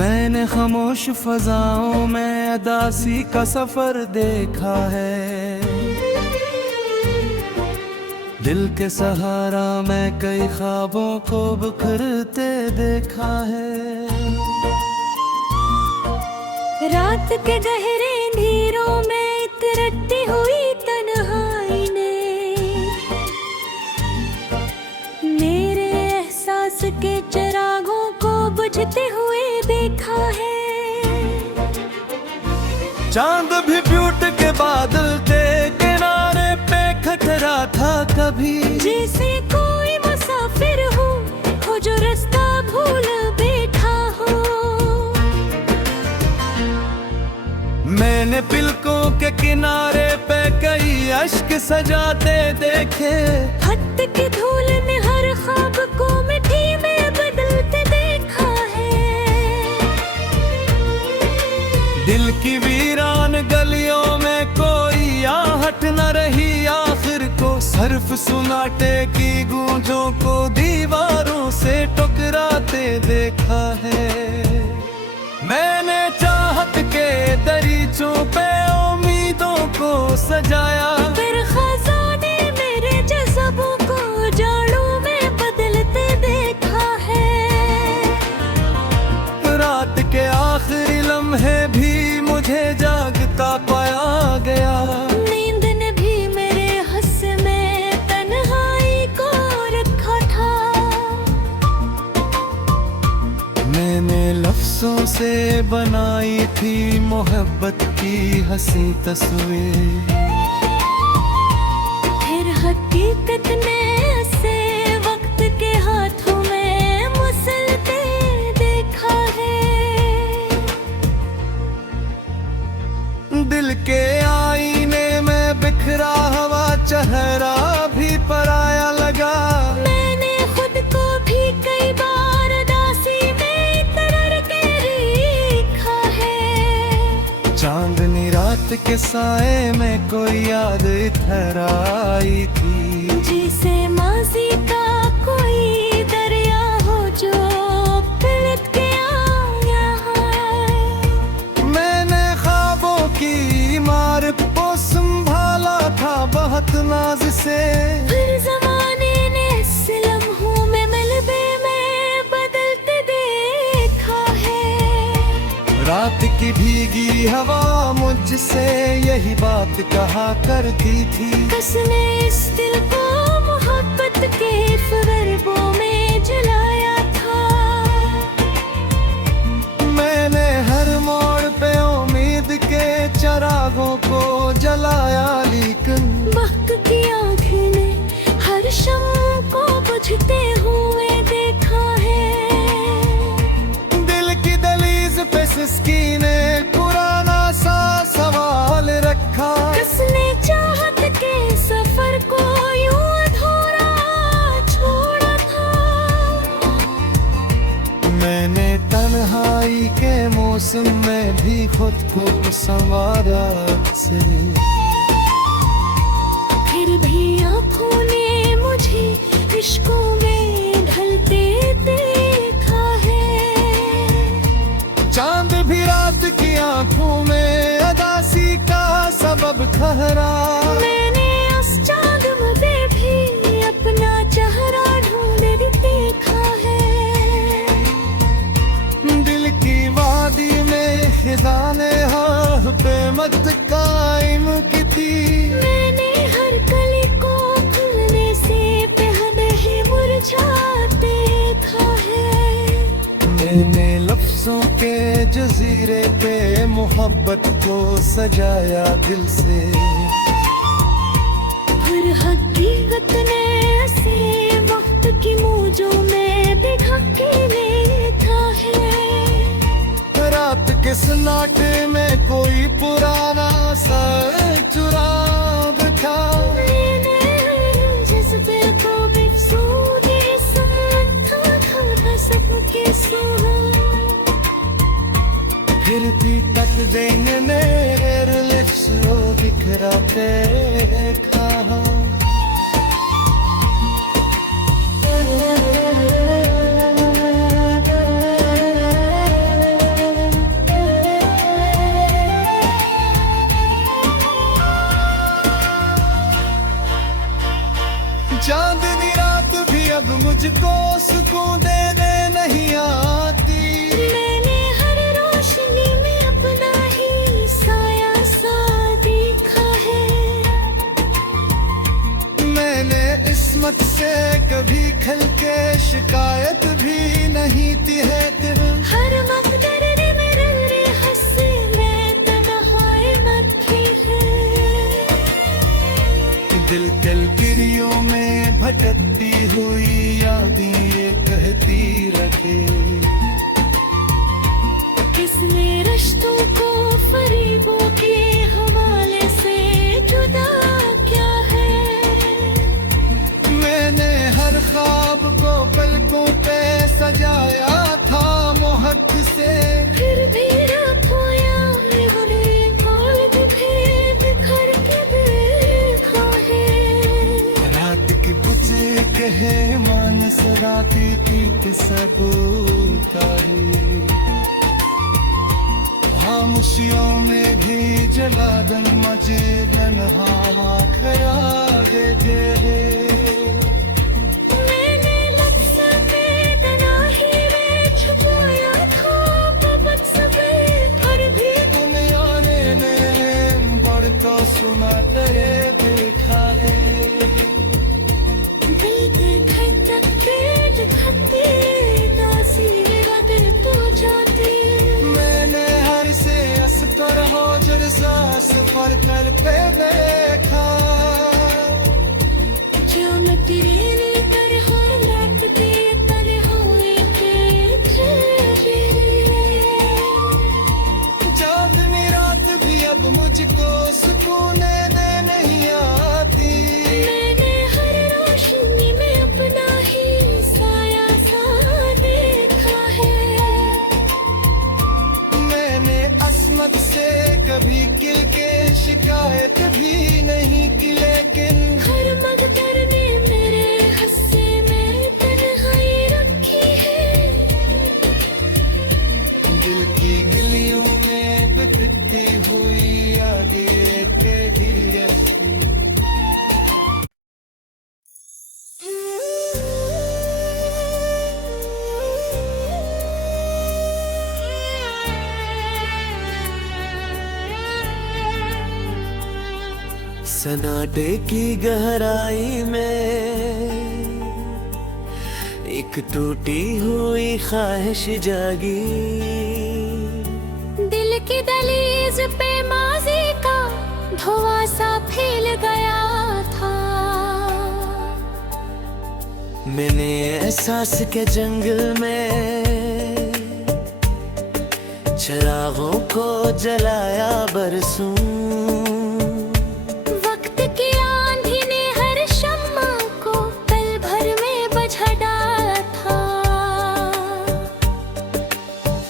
मैंने खामोश फजाओं में अदासी का सफर देखा है। दिल के सहारा मैं कई ख्वाबों को बिखरते देखा है। रात के गहरे अंधेरों में इतरती हुई तन्हाई ने मेरे एहसास के चिरागों को बुझते हुए देखा है। चांद भी ब्यूट के बादल के किनारे पे खतरा था कभी, जैसे कोई मुसाफिर हो जो रास्ता भूल बैठा हो। मैंने पिलकों के किनारे पे कई अश्क सजाते देखे। हद की धूल ने हर ख्वाब को मिट्टी में बदलते देखा है। दिल की वीरान गलियों में कोई आहट न रही आखिर को। सर्फ सुनाटे की गूंजों को दीवारों से टकराते देखा है। मैंने चाहत के दरीचों पे उम्मीदों को सजाया, फिर खजाने मेरे जज्बों को जाड़ों में बदलते देखा है। रात के आखिरी लम्हे भी मुझे जागता पाया गया। नींद ने भी मेरे हस में तन्हाई को रखा था। मैंने लफ्जों से बनाई थी मोहब्बत की हंसी तस्वीर। फिर हकीकत ने ऐसे वक्त के हाथों में मसलते देखा है। दिल के आईने में बिखरा हुआ चेहरा भी पराया लगा। मैंने खुद को भी कई बार दासी में तरर के देखा है। चांदनी रात के साए में कोई याद इधर आई थी, जिसे माजी का कोई दरिया हो जो पलट के आया है। मैंने ख्वाबों की इमारत को संभाला था बहुत नाज से। फिर जमाने ने इस लम्हों में मलबे में बदलते देखा है। रात की भीगी हवा मुझसे यही बात कहा करती थी। किसने इस दिल को मोहब्बत के फरेबों में जलाया था। मैंने हर मोड़ पे उम्मीद के चिरागों को जलाया, लेकिन वक्त की आँखें ने हर शम्म को बुझते हुए देखा है। दिल की दहलीज पे सिसकी ने पुराना सा सवाल रखा। किसने चाहत के सफर को यूं अधूरा छोड़ा था। मैंने तन्हाई के मौसम में भी खुद को संवारा से। फिर भी आँखों ने मुझे इश्कों में ढलते देखा है। चांद भी रात की आंखों में अदासी का सबब ठहरा। मैंने उस चाँद में भी अपना चेहरा ढूंढ देखा है। दिल की वादी में खिजाने हाँ पे मत कायम की थी। मैंने हर कली को खुलने से पहले ही मुरझाते देखा है। मैंने लफ्जों के जजीरे पे मोहब्बत को सजाया दिल से। फिर हकीकत ने ऐसे वक्त की मौजों में दिखा के देखा है। रात के सन्नाटे में कोई पुराना सा चुराग था। मैंने जज्बे को बेसुरे समझा था सबके सुहा। फिर भी तक देंगे मेरे लिप्स को बिखराते देखा। मुझको सुकून देने नहीं आती। मैंने हर रोशनी में अपना ही साया सा देखा है। मैंने इस्मत से कभी खल के शिकायत भी नहीं की है। हर मकदर ने मेरे हंसे मैं तन्हाई मत की है। दिल कलकिरियों में भटकती हुई यादें ये कहती रहे, किसने रिश्तों को फरीबों के हवाले से जुदा क्या है। मैंने हर ख्वाब को पलकों पे सजाया था मोहब्बत से। फिर भी रातों यार बुरे बात भेद करके देखा है। रात की बुझ कहे मानस राती की सब तारे, खामोशियों में भी जला दन मजे नन्हा खया दे दे। मैंने लफ्ज़ में तनाही में छुपाया था मोहब्बत से। पर भी दुनिया ने बढ़ता सुना तेरे देखा है। दिल के धड़कते धड़कते तासीर दिल तो जाती। मैंने हर से असकर हो जरसा सफर कर पे देखा। जो न तेरे तरह लटके तन्हाई के थे। चांदनी रात भी अब मुझको सुकून दे नहीं आती। मैंने हर रोशनी में अपना ही साया सा देखा है। मैंने असमत से कभी किल के शिकायत भी नहीं की, लेकिन हर मकदर ने मेरे हस्से में तन्हाई रखी है। दिल की गिलियों में बदती हुई यादें तेरी ऐसी। सन्नाटे की गहराई में एक टूटी हुई ख्वाहिश जागी। दिल की दहलीज पे माजी का धुआं सा फैल गया था। मैंने एहसास के जंगल में चिरागों को जलाया बरसों। वक्त की आंधी ने हर शम्मा को पल भर में बुझा डाला था।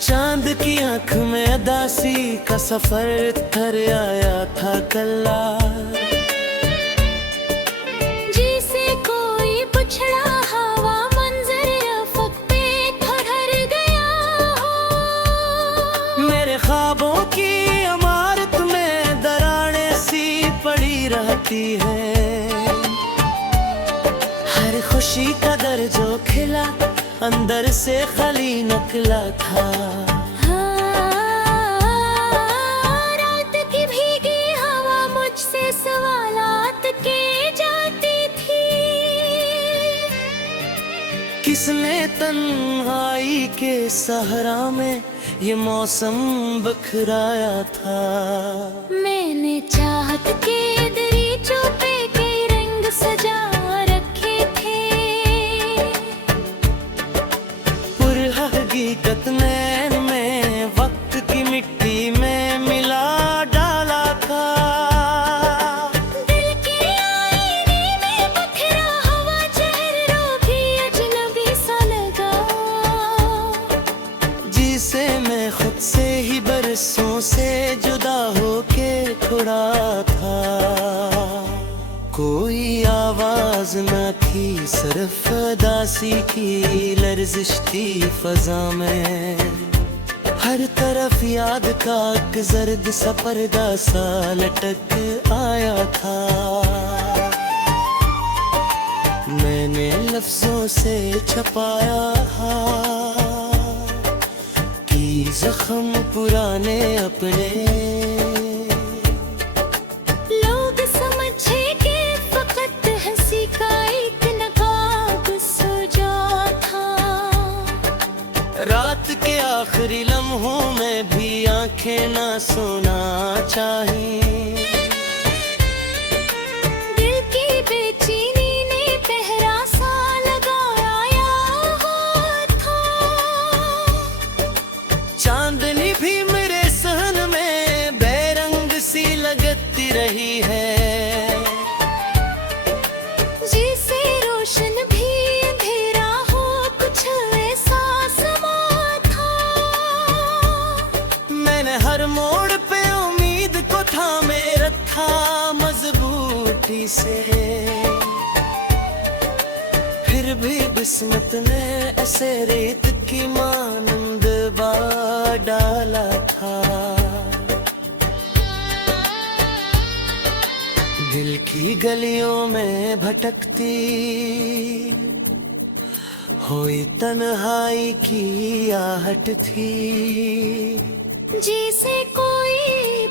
चांद की आंख में अदासी का सफर थर आया था कल्ला। जिसे कोई पुछड़ा हवा मंजर अफक पे ठहर गया हो। मेरे ख्वाबों की इमारत में दरारें सी पड़ी रहती है। हर खुशी का दर जो खिला अंदर से खाली निकला था। रात की भीगी हवा मुझसे सवालात के जाती थी। किसने तन्हाई के सहरा में ये मौसम बखराया था। मैंने चाहत के दरीचों पे कई रंग सजा रखे थे। पुरहकीकत नैन में वक्त की मिट्टी में मिला डाला था। दिल के आईने में बखरा हवा चेहरों भी अजनबी सा लगा। जिसे मैं खुद से ही बरसों से जुदा होके खुड़ा था। कोई आवाज न थी सिर्फ दासी की लर्जिश थी फजा में। हर तरफ याद का एक जर्द सा पर्दा सा लटक आया था। मैंने लफ्जों से छपाया कि जख्म पुराने अपने। लोग समझे कि फकत हंसी का एक नकाब सजा था। रात के आखिरी लम्हों में भी आंखें ना सोना चाहिए। दिल की बेचैनी ने पहरा सा लगाया था। चांदनी भी मेरे सहन में बेरंग सी लगती रही है। जैसे रोशन भी अंधेरा हो, कुछ ऐसा समा था। मैंने हर मोड़ पे उम्मीद को थामे रखा मजबूती से, फिर भी किस्मत ने ऐसे रेत की मानंद बार डाला था। दिल की गलियों में भटकती हुई तन्हाई की आहट थी। जैसे कोई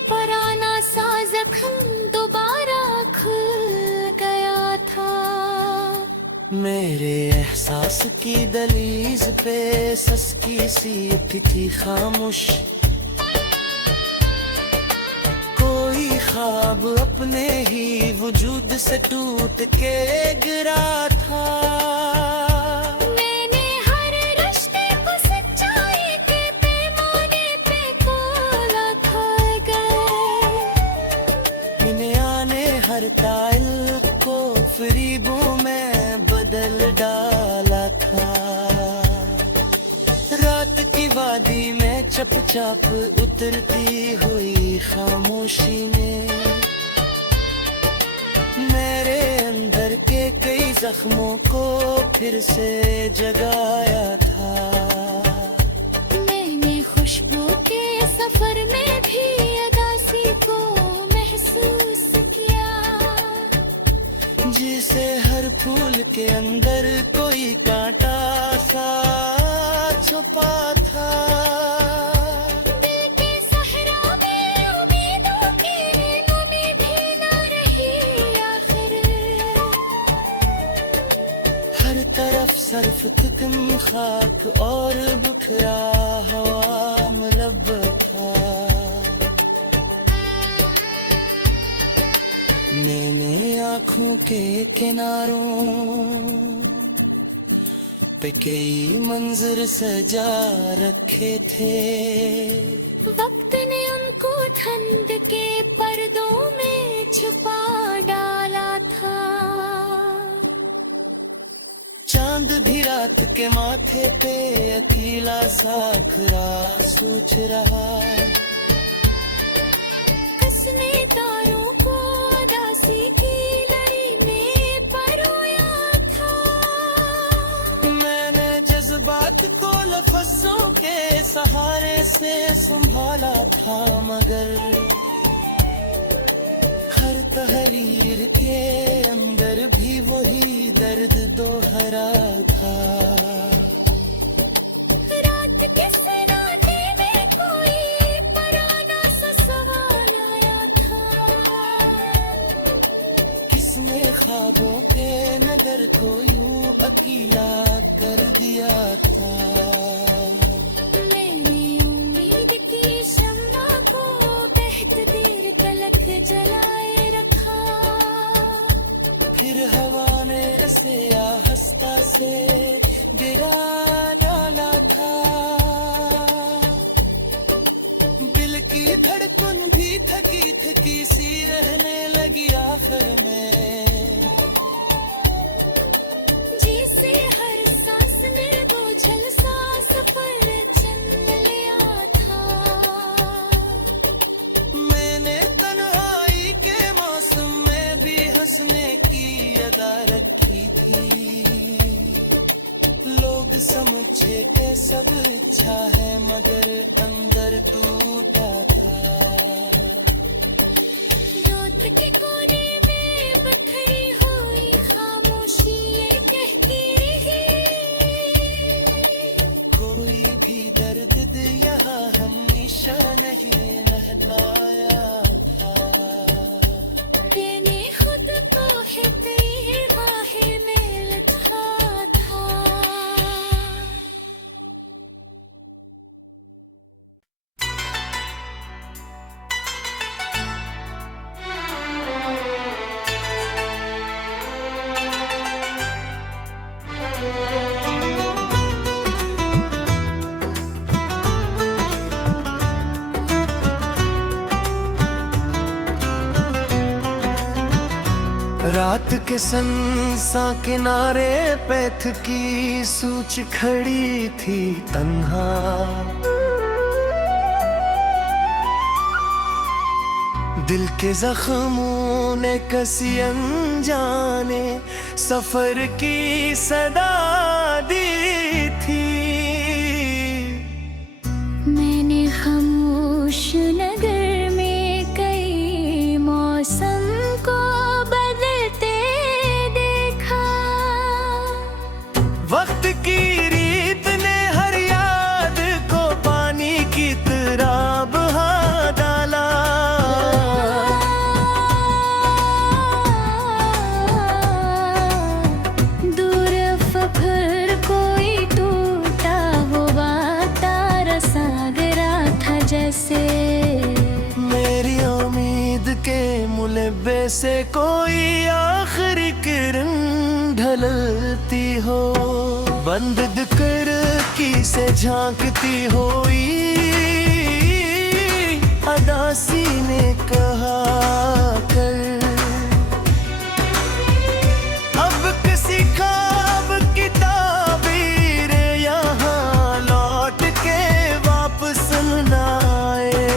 पुराना सा जख्म दोबारा खुल गया था। मेरे एहसास की दहलीज पे सस्की सी थी खामोश। कोई ख्वाब अपने ही वजूद से टूट के गिरा था। मैंने हर रिश्ते को सच्चाई के पैमाने पे तोला था गए। इन्हें आने हर ताइल को फरीबों में बदल डाला था। रात की वादी में चपचाप उतरती हुई खामोशी ने मेरे अंदर के कई जख्मों को फिर से जगाया था। मैंने खुशबू के सफर में भी अदासी को महसूस किया। जिसे हर फूल के अंदर कोई कांटा सा छुपा था। दिल के सहरा में उम्मीदों की नमी भी न रही आखिर। हर तरफ सर्फ तुम खाक और बिखरा हवा मुलब था। मैंने आँखों के किनारों पे कई मंजर सजा रखे थे। वक्त ने उनको ठंड के पर्दों में छुपा डाला था। चांद भी रात के माथे पे अकेला सा खरा सोच रहा। कसने तारों को उदासी की लड़ी में परोया था। मैंने जज्बात को लफ्जों के सहारे से संभाला था, मगर हर तहरीर के अंदर भी वही दर्द दोहरा था। रात के सन्नाटे में कोई पुराना सा सवाल आया था। किसने ख्वाबों के नगर को यूं अकेला कर दिया था। मेरी उम्मीद की शम्मा को बेहद देर तलक जलाए रखा। फिर हवा ने ऐसे आहिस्ता से गिरा डाला था। दिल की धड़कन भी थकी थकी सी रहने लगी आखिर में। जिसे हर सांस में बोझल सा सफर चल लिया था। मैंने तन्हाई के मौसम में भी हंसने की अदा रखी थी। लोग समझे के सब अच्छा है, मगर अंदर टूटा था। रात के कोने में बखरी हुई खामोशी ये कहती बनाया था। मैंने खुद को है तेरी बाहें में लटका था। रात के संसा किनारे पैथ की सूच खड़ी थी तन्हा। दिल के जख्मों ने कसी अनजाने सफर की सदा दी थी। मैंने खामोश नगर में कई मौसम को बदलते देखा। वक्त की रीत ने हर याद को पानी की तरह बहा डाला। दूर फखर कोई टूटा हुआ तारा सागरा था जैसे। मेरी उम्मीद के मुलब्बे से कोई आखिरी किरण ढलती हो। बंद कर की से झांकती हुई अदासी ने कहा कर। अब किसी ख्वाब की ताबीर यहाँ लौट के वापस न आए।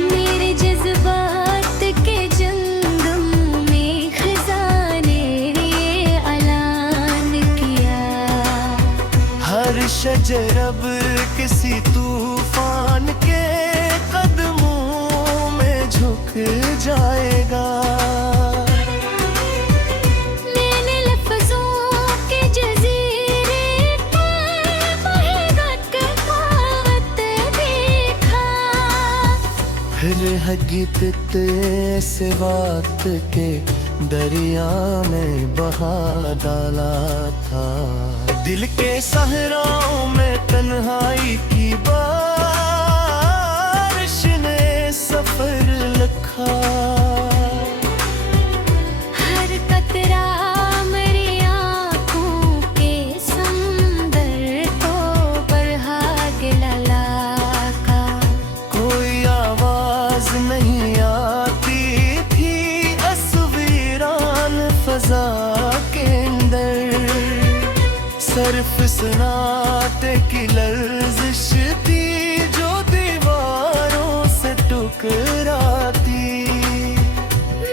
मेरे जज्बात के जंगम में खजाने ये ऐलान किया। हर शजर अब किसी तूफान के कदमों में झुक जाएगा। मैंने लफ्जों के जजीरे पर बहगत कहावत देखा। फिर हकीकत से बात के दरिया में बहा डाला था। दिल के सहराओं में तन्हाई की बारिश ने सफर लिखा। हर कतरा मेरी आँखों के समंदर को बढ़ा गिला का। कोई आवाज नहीं आती थी असवीरान फजा के अंदर। सिर्फ सुनाते की लर्जिश थी जो दीवारों से टकराती।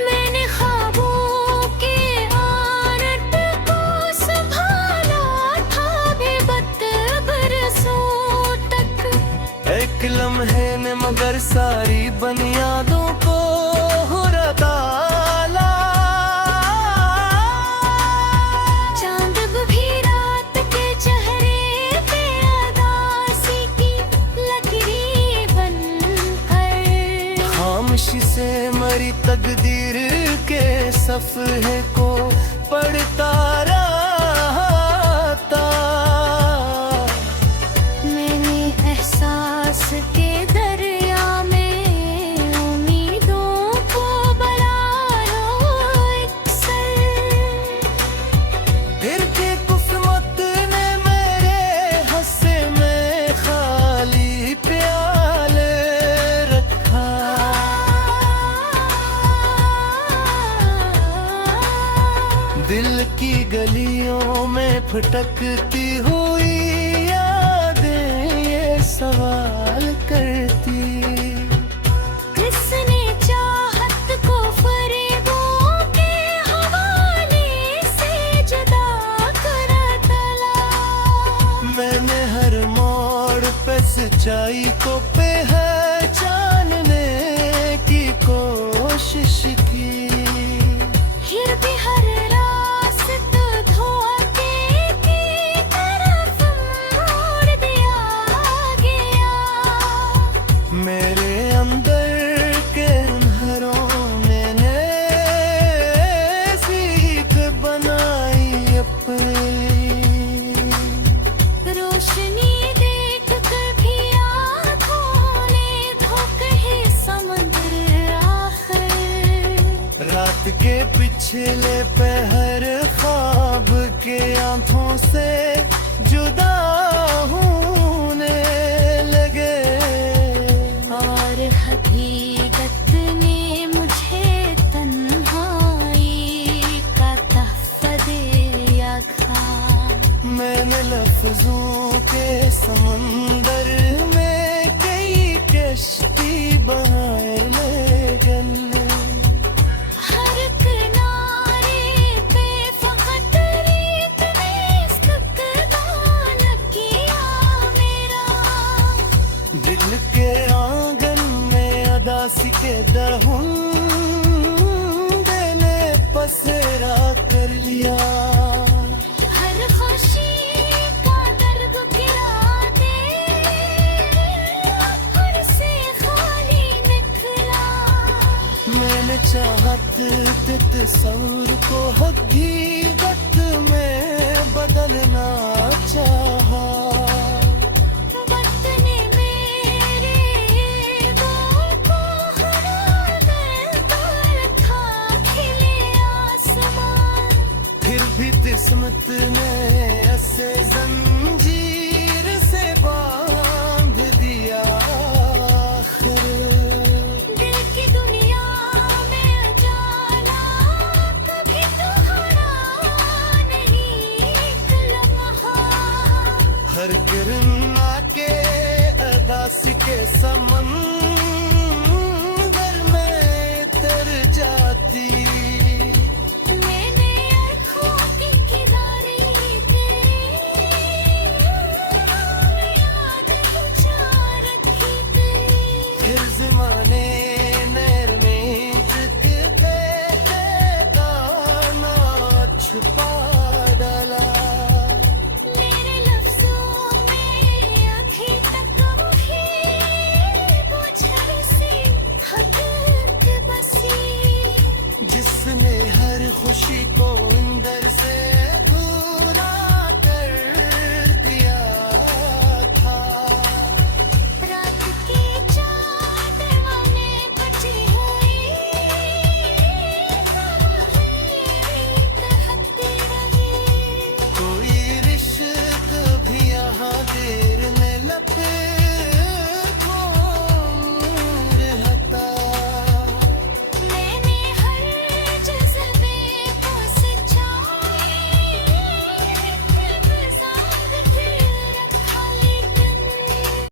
मैंने ख्वाबों के आरट को संभाला था बेबत बरसों तक। एक लम्हे ने मगर सारी बुनियादों को हुरा डाला। चांद भी रात के चेहरे पे अदासी की लकीरें बनकर। खामोशी से मरी तकदीर के सफ़हे को पढ़ता रहा था। मैंने एहसास के दरिया में उम्मीदों को बलाया अक्सर। फिर के कुफमत ने मेरे हंसे में खाली प्याले रखा। दिल की गलियों में भटकती हुई यादें ये सवाल करती। किसने चाहत को फरेबों के हवाले से जुदा कर डाला। मैंने हर मोड़ पे सच्चाई को पहचानने की कोशिश की। फिर भी हर रास्ता धोखे की तरफ मोड़ दिया गया। पिछले पहर ख्वाब के आंखों से जुदा होने लगे। और हकीकत ने मुझे तन्हाई का तहफ़्फ़ा दिया था। मैंने लफ्जों के समंदर में कई कश्ती बहाए, लेकिन हर किनारे पे फ़क़त रेत ने इस्तक़बाल किया मेरा। दिल के आंगन में अदासी के दहुंदे ने पसेरा कर लिया। हर खुशी का दर्द गिरा दे, फिर से खाली निकला। मैंने चाहत के तस्वुर को हकीकत में बदलना चाहा। वक्त ने मेरे दिल को हरा देता था खिले आसमान। फिर भी किस्मत ने ऐसे जंजीर से बांध दिया आखिर। दिल की दुनिया में उजाला कभी तुम्हारा नहीं एक लम्हा। हर किरण आके अदासी के समंदर में तर जाती। मैंने आँखों की किनारे तेरी याद बुझा रखी थी। फिर ज़माने नरमी पे दाना छुपा डाला। मेरे लफ्ज़ों में अभी तक वही बोझल सी हकीकत बसी। जिसने हर खुशी